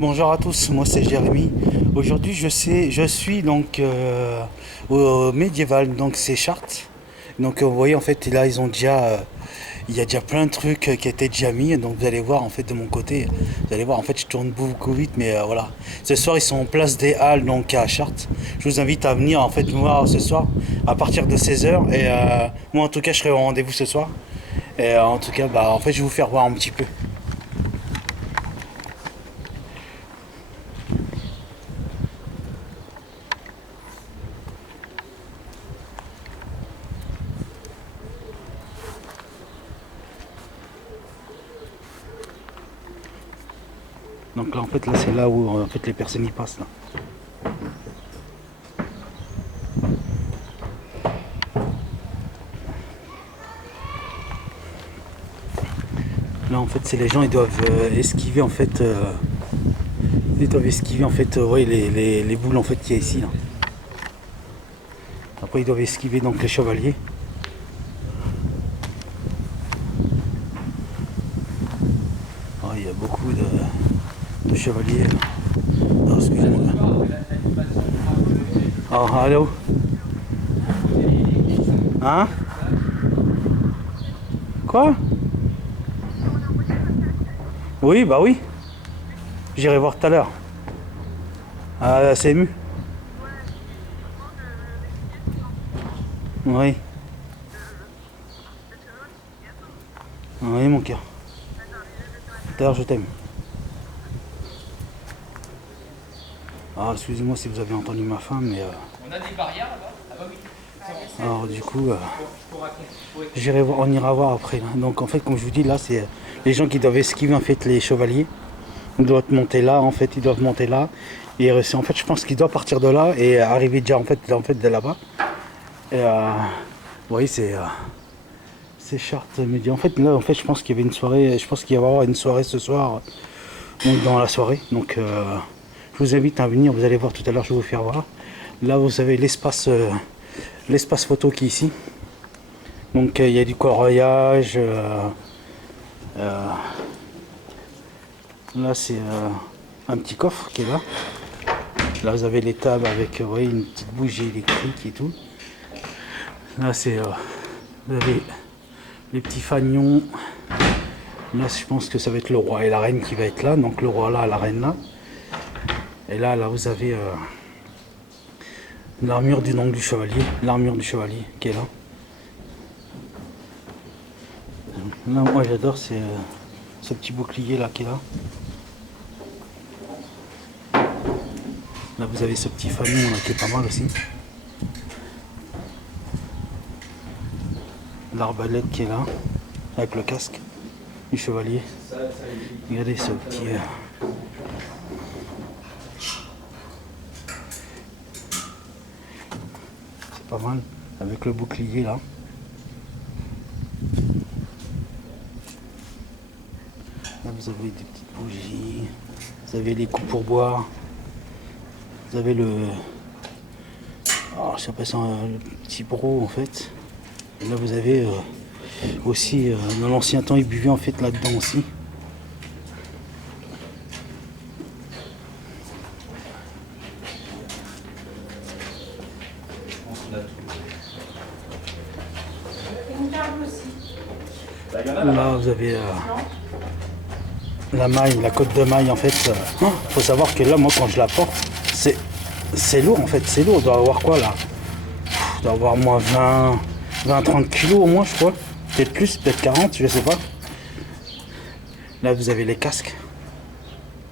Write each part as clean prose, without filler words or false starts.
Bonjour à tous, moi c'est Jérémy. Aujourd'hui je suis donc au médiéval, donc c'est Chartres. Donc vous voyez en fait là ils ont déjà, il y a déjà plein de trucs qui étaient déjà mis. Donc vous allez voir en fait de mon côté, vous allez voir en fait je tourne beaucoup vite mais voilà. Ce soir ils sont en place des Halles donc à Chartres. Je vous invite à venir en fait me voir ce soir à partir de 16 h. Et moi en tout cas je serai au rendez-vous ce soir. Et en tout cas bah en fait je vais vous faire voir un petit peu. Donc là en fait là c'est là où en fait les personnes y passent là. Là en fait c'est les gens ils doivent esquiver en fait ils doivent esquiver en fait ouais, les boules en fait qu'il y a ici là. Après ils doivent esquiver donc les chevaliers. Ah, il y a beaucoup de chevaliers. Oh, excusez-moi. Oh, allô. Hein? Quoi? Oui bah oui. J'irai voir tout à l'heure. À la CMU. Oui. Oui mon cœur. Tout à l'heure je t'aime. Ah excusez-moi si vous avez entendu ma femme mais On a des barrières là-bas? Ah bah oui. alors du coup Je pourrais raconter. j'irai voir, on ira voir après là. Donc en fait comme je vous dis là c'est les gens qui doivent esquiver en fait les chevaliers. Ils doivent monter là en fait, ils doivent monter là. Et en fait je pense qu'ils doivent partir de là et arriver déjà en fait de là-bas. Et vous voyez c'est Chartres Midi. En fait là en fait je pense qu'il y avait une soirée, je pense qu'il va y avoir une soirée ce soir, donc dans la soirée. Donc je vous invite à venir, vous allez voir tout à l'heure, je vais vous faire voir. Là vous avez l'espace photo qui est ici. Donc il y a du coloriage. Là c'est un petit coffre qui est là. Là vous avez les tables avec vous voyez, une petite bougie électrique et tout. Là c'est vous avez les petits fanions. Là je pense que ça va être le roi et la reine qui va être là. Donc le roi là, la reine là. Et là vous avez l'armure du nom du chevalier. L'armure du chevalier qui est là. Là moi j'adore c'est ce petit bouclier là qui est là. Là vous avez ce petit fanion là qui est pas mal aussi. L'arbalète qui est là, avec le casque du chevalier. Regardez ce petit. C'est pas mal, avec le bouclier là. Là vous avez des petites bougies, vous avez les coups pour boire, vous avez le. Oh, j'appelle ça le petit bro en fait. Et là vous avez aussi, dans l'ancien temps, ils buvaient en fait là-dedans aussi. Là vous avez la maille, la côte de maille en fait. Faut savoir que là moi quand je la porte, c'est lourd en fait, c'est lourd. On doit avoir quoi là? On doit avoir moins 20-30 kilos au moins je crois. Peut-être plus, peut-être 40, je sais pas. Là vous avez les casques.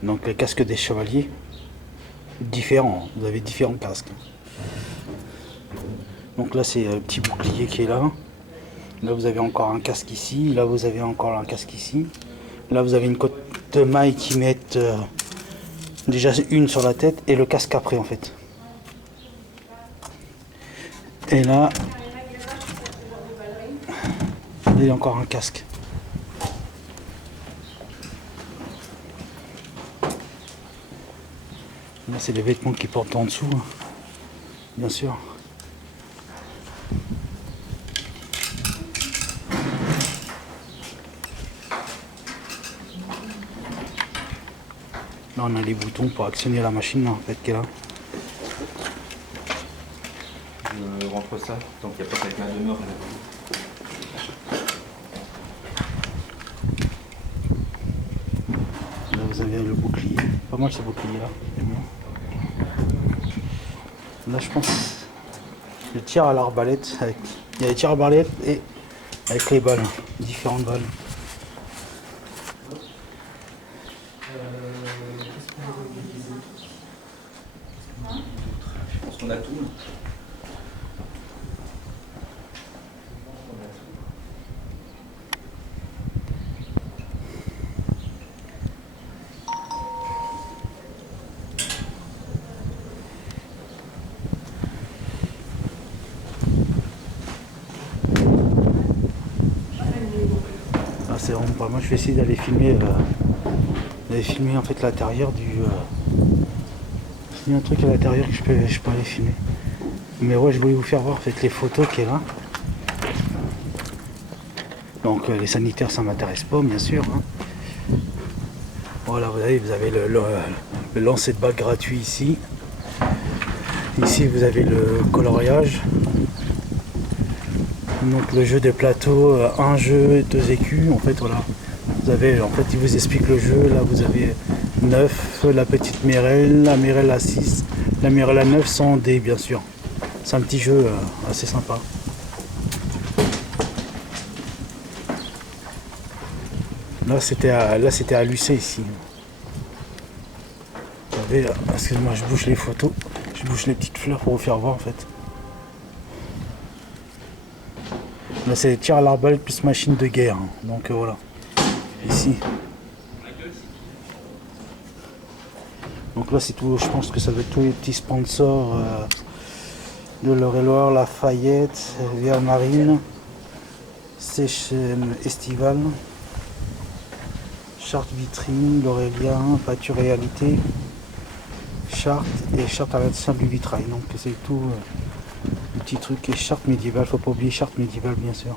Donc les casques des chevaliers. Différents, vous avez différents casques. Donc là c'est le petit bouclier qui est là. Là vous avez encore un casque ici. Là vous avez encore un casque ici. Là vous avez une côte de maille qui met déjà une sur la tête et le casque après en fait. Et là il y a encore un casque. Là c'est les vêtements qu'ils portent en dessous, hein, bien sûr. Là on a les boutons pour actionner la machine là, en fait qui est là. Je rentre ça, donc il n'y a pas qu'avec ma demeure. Là vous avez le bouclier. Pas mal ce bouclier là. C'est bien. Là je pense le tir à l'arbalète. Il y a les tirs à l'arbalète et avec les balles, différentes balles. Je pense qu'on a tout. Ah, c'est vraiment pas mal. Je vais essayer d'aller filmer en fait l'intérieur du. Il y a un truc à l'intérieur que je peux aller filmer. Mais ouais, je voulais vous faire voir en fait les photos qu'il y a là. Donc les sanitaires ça m'intéresse pas bien sûr. Hein. Voilà, vous avez le lancer de balle gratuit ici. Ici vous avez le coloriage. Donc le jeu de plateau, un jeu, 2 écus, en fait voilà. Vous avez, en fait il vous explique le jeu, là vous avez 9, la petite Mirelle, la Mirelle à 6, la Mirelle à 9 sans dés bien sûr. C'est un petit jeu assez sympa. Là c'était à Lucé ici. Vous savez, excusez-moi, je bouge les photos, je bouge les petites fleurs pour vous faire voir en fait. Là c'est tir à l'arbalète plus machine de guerre, hein. Donc voilà. Ici. Donc là c'est tout, je pense que ça doit être tous les petits sponsors de l'Eure-et-Loir, Lafayette, Via Marine, Seychelles Estival, Chartres Vitrine, L'Aurélien, Pâture Réalité, Chartres et Chartres à la salle du vitrail. Donc c'est tout le petit truc et Chartres médiévale, faut pas oublier Chartres médiévale bien sûr.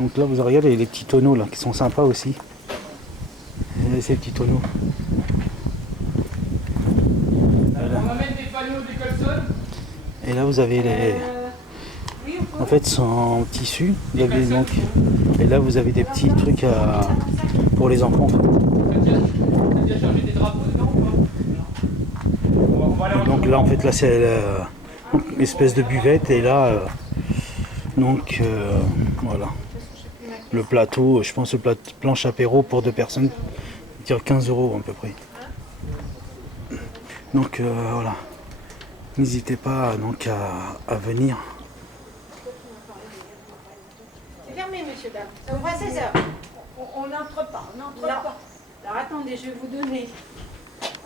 Donc là vous regardez les petits tonneaux là qui sont sympas aussi. Et ces petits tonneaux. On amène des panneaux des Colson. Et là vous avez les. En fait c'est en tissu. Vous avez donc. Et là vous avez des petits trucs pour les enfants. T'as déjà chargé des drapeaux dedans ou pas? On va aller en Donc là en fait là c'est une espèce de buvette et là donc voilà. Le plateau, je pense le planche apéro pour 2 personnes, dire 15 € à peu près. Donc voilà. N'hésitez pas donc à venir. C'est fermé, monsieur, dame. Ça ouvre à 16h. On n'entre pas, on n'entre pas. Alors attendez, je vais vous donner.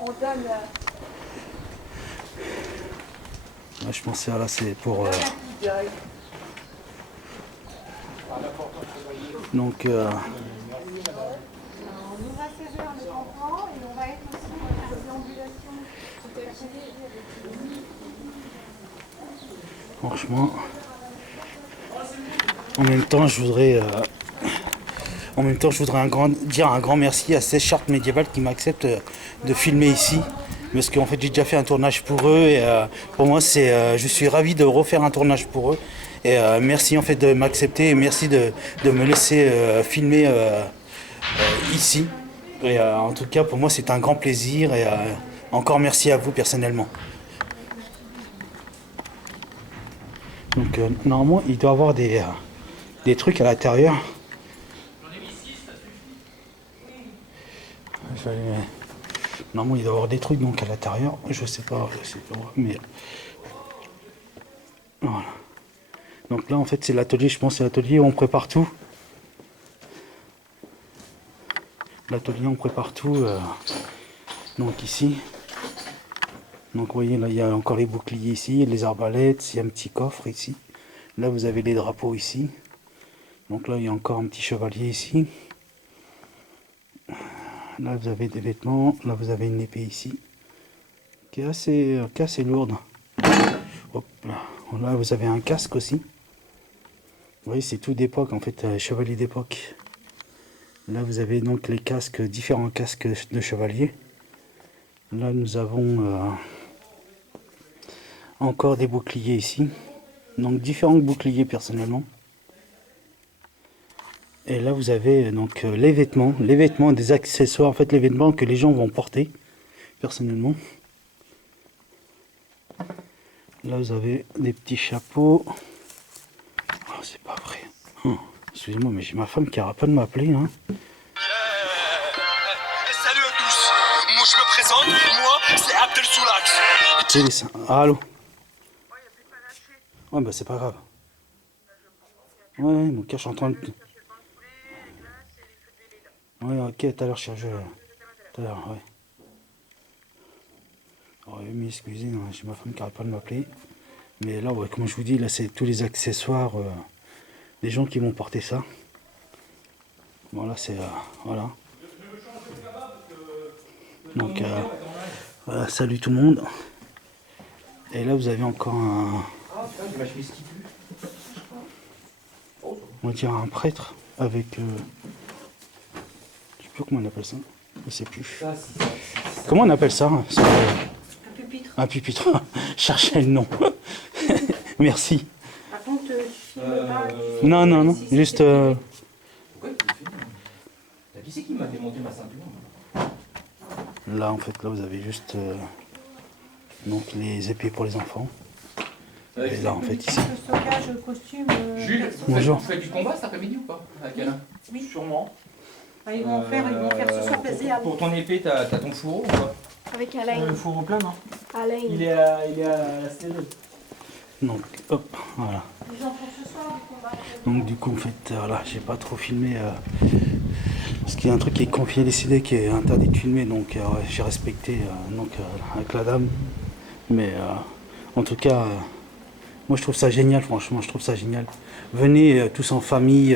On donne Là, je pensais là c'est pour un coup d'œil. donc On ouvre à 16h, les enfants, et on va être aussi dans la déambulation. franchement en même temps je voudrais dire un grand merci à ces Chartres médiévales qui m'acceptent de filmer ici. Parce qu'en fait j'ai déjà fait un tournage pour eux et pour moi je suis ravi de refaire un tournage pour eux. Et merci en fait de m'accepter et merci de me laisser filmer ici. Et en tout cas pour moi c'est un grand plaisir et encore merci à vous personnellement. Donc normalement il doit y avoir des trucs à l'intérieur. Normalement il doit y avoir des trucs donc à l'intérieur. Je sais pas mais voilà. Donc là en fait c'est l'atelier, je pense c'est l'atelier où on prépare tout. L'atelier on prépare tout donc ici. Donc vous voyez là il y a encore les boucliers ici, les arbalètes, il y a un petit coffre ici. Là vous avez les drapeaux ici. Donc là il y a encore un petit chevalier ici. Là vous avez des vêtements, là vous avez une épée ici. Qui est assez lourde. Hop là. Là vous avez un casque aussi. voyez, c'est tout d'époque, en fait, chevalier d'époque. Là, vous avez donc les casques, différents casques de chevalier. Là, nous avons encore des boucliers ici. Donc, différents boucliers, personnellement. Et là, vous avez donc les vêtements, des accessoires, en fait, les vêtements que les gens vont porter, personnellement. Là, vous avez des petits chapeaux. Oh, c'est pas vrai. Oh, excusez-moi, mais j'ai ma femme qui arrête pas de m'appeler. Hein. Salut à tous, moi je me présente, moi c'est Abdel Soulax. Allô? Ouais, bah c'est pas grave. Ouais, mon cœur, je suis en train de... Ouais, ok, tout à l'heure, je cherche... Tout à l'heure, ouais. Oh, mais excusez, hein, j'ai ma femme qui arrête pas de m'appeler. Mais là, ouais, comme je vous dis, là, c'est tous les accessoires des gens qui vont porter ça. Bon, là, c'est... voilà. Donc, voilà, salut tout le monde. Et là, vous avez encore un... on va dire un prêtre avec... je sais plus comment on appelle ça. Je sais plus. Comment on appelle ça? Un pupitre. Un pupitre. Cherchez le nom. Merci. Par contre, tu filmes pas. Non, non, non. Juste... Pourquoi il fait T'as qui c'est qui m'a démonté ma ceinture? Là, en fait, là, vous avez juste... donc, les épées pour les enfants. Et là, en fait, ici... Le stockage, le costume. Jules, Bonjour. vous faites du combat cet après-midi ou pas? Avec Alain? Oui. Sûrement. Ah, ils vont faire ce soir plaisir. Pour ton épée, t'as ton fourreau ou pas? Avec Alain. fourreau plein, non Alain. Il est à la stelleuse. Donc, hop, voilà. Ils en font ce soir du combat. Donc, du coup, en fait, voilà, j'ai pas trop filmé... parce qu'il y a un truc qui est confié décidé qui est interdit de filmer, donc ouais, j'ai respecté avec la dame. Mais en tout cas, moi je trouve ça génial, franchement, je trouve ça génial. Venez tous en famille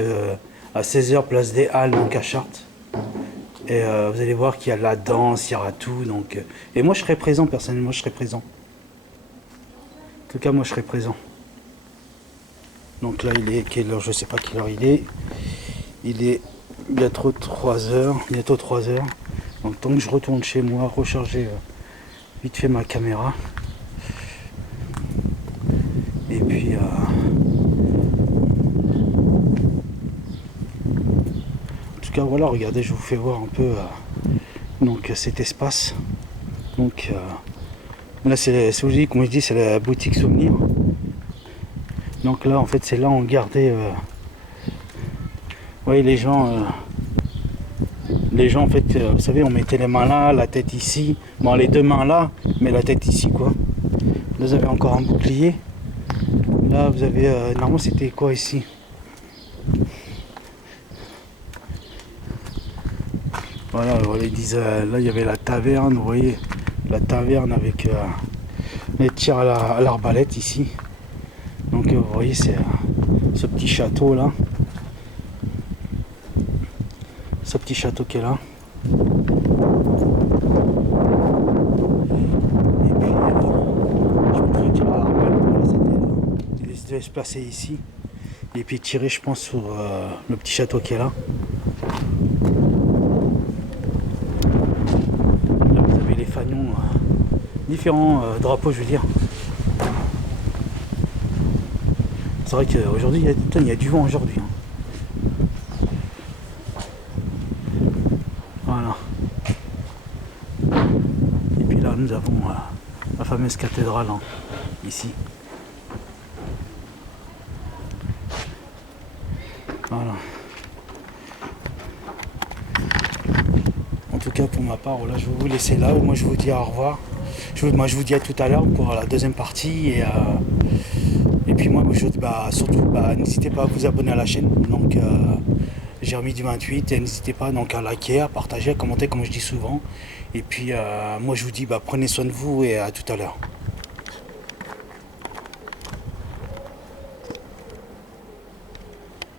à 16h, place des Halles, donc à Chartres. Et vous allez voir qu'il y a de la danse, il y aura tout. Donc, et moi je serai présent, personnellement, je serai présent. En tout cas, moi je serai présent. Donc là, il est quelle heure? Je sais pas quelle heure il est. Il est bientôt 3h. Bientôt 3h. Donc tant que je retourne chez moi, recharger vite fait ma caméra. Et puis en tout cas voilà, regardez, je vous fais voir un peu donc cet espace. Donc là c'est aujourd'hui, comme je dis, c'est la boutique souvenir. Donc là en fait c'est là où on gardait vous voyez les gens en fait vous savez, on mettait les mains là, la tête ici, bon les deux mains là, mais la tête ici quoi. Là vous avez encore un bouclier. Là vous avez normalement c'était quoi ici? Voilà, ils disent là il y avait la taverne, vous voyez, la taverne avec les tirs à l'arbalète ici. Donc vous voyez, c'est ce petit château là. Ce petit château qui est là. Et puis je peux dire à l'arbalète, voilà, c'était se placer ici. Et puis tirer, je pense, sur le petit château qui est là. Là vous avez les fanions, différents drapeaux, je veux dire. C'est vrai qu'aujourd'hui, il y a du vent aujourd'hui. Hein. Voilà. Et puis là, nous avons la fameuse cathédrale hein, ici. Voilà. En tout cas, pour ma part, voilà, je vais vous laisser là. Moi, je vous dis au revoir. Moi, je vous dis à tout à l'heure pour la deuxième partie. Et puis moi, surtout, n'hésitez pas à vous abonner à la chaîne. Donc, Jérémy du 28. Et n'hésitez pas donc, à liker, à partager, à commenter, comme je dis souvent. Et puis, moi, je vous dis, prenez soin de vous et à tout à l'heure.